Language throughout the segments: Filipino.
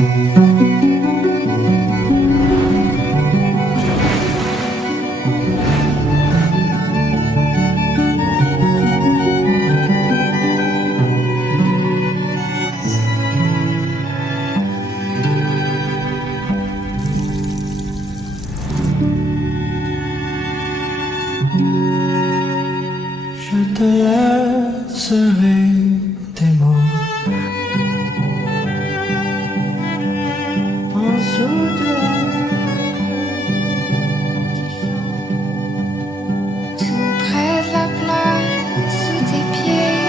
Je te laisserai des mots en souterrain. Tout près de la place, sous tes pieds,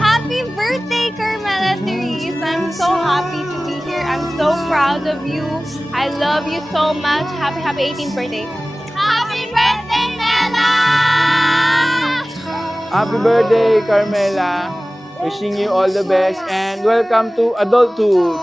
Happy birthday, Carmela Therese! I'm so happy to be here. I'm so proud of you. I love you so much. Happy 18th birthday. Happy birthday, Nella! Happy birthday, Carmela. Wishing you all the best and welcome to adulthood.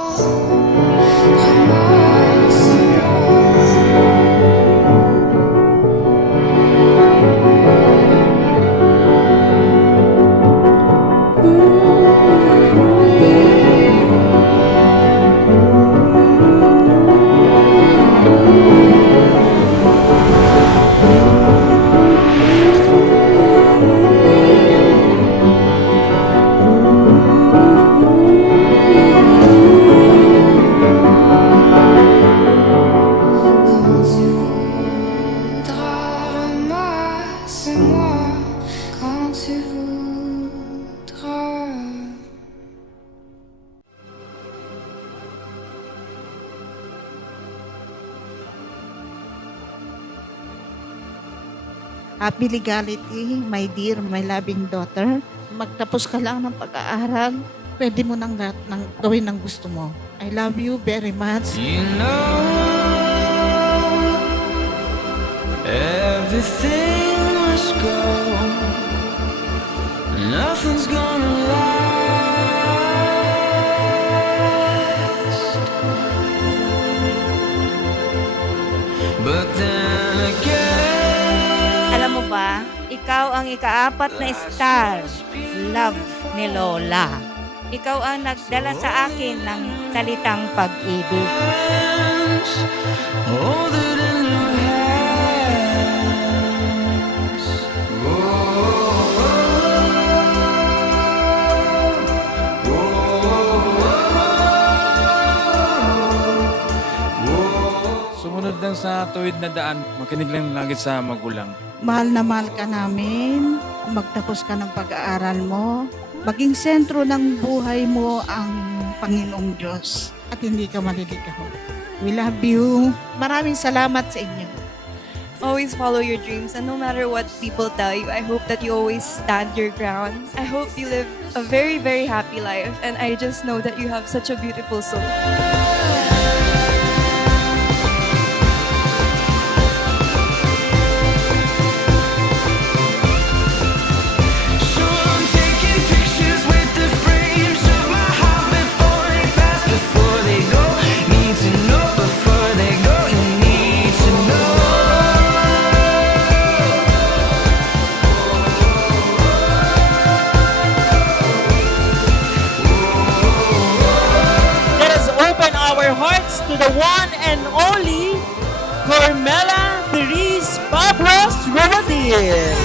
Quand tu voudras, ramasse-moi quand tu voudras. Happy legality, my dear, my loving daughter. Magtapos ka lang ng pag-aaral, pwede mo nang lahat ng gawin ng gusto mo. I love you very much. You know, everything must go. Nothing's gonna last. But then again, Alam mo ba, ikaw ang ikaapat na star, love ni Lola. Ikaw ang nagdala sa akin ng salitang pag-ibig. hold it in your hands. Sumunod lang sa tuwid na daan, makinig lang lagi sa magulang. Mahal na mahal ka namin. Magtapos ka ng pag-aaral mo. Maging sentro ng buhay mo ang Panginoong Diyos. At hindi ka maliligaw. We love you. Maraming salamat sa inyo. Always follow your dreams, and no matter what people tell you, I hope that you always stand your ground. I hope you live a very, very happy life, and I just know that you have such a beautiful soul. So I'm taking pictures with the frames of my heart before they pass, before they go. Need to know before they go. You need to know. Let us open our hearts to the one and only Carmela Therese Pablos Romadil.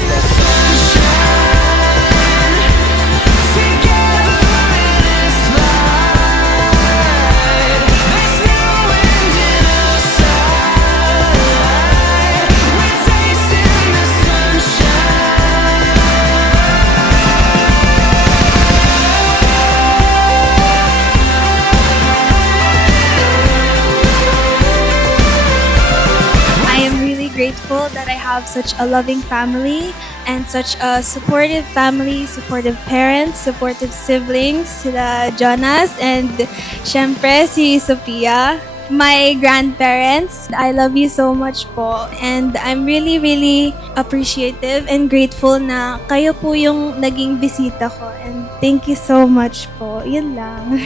Together in this light, there's no end in our sight. We're tasting the sunshine. I am really grateful that I have such a loving family and such a supportive family, supportive parents, supportive siblings, sila Jonas and syempre si Sophia. My grandparents, I love you so much po. And I'm really, really appreciative and grateful na kayo po yung naging bisita ko. And thank you so much po. Yun lang.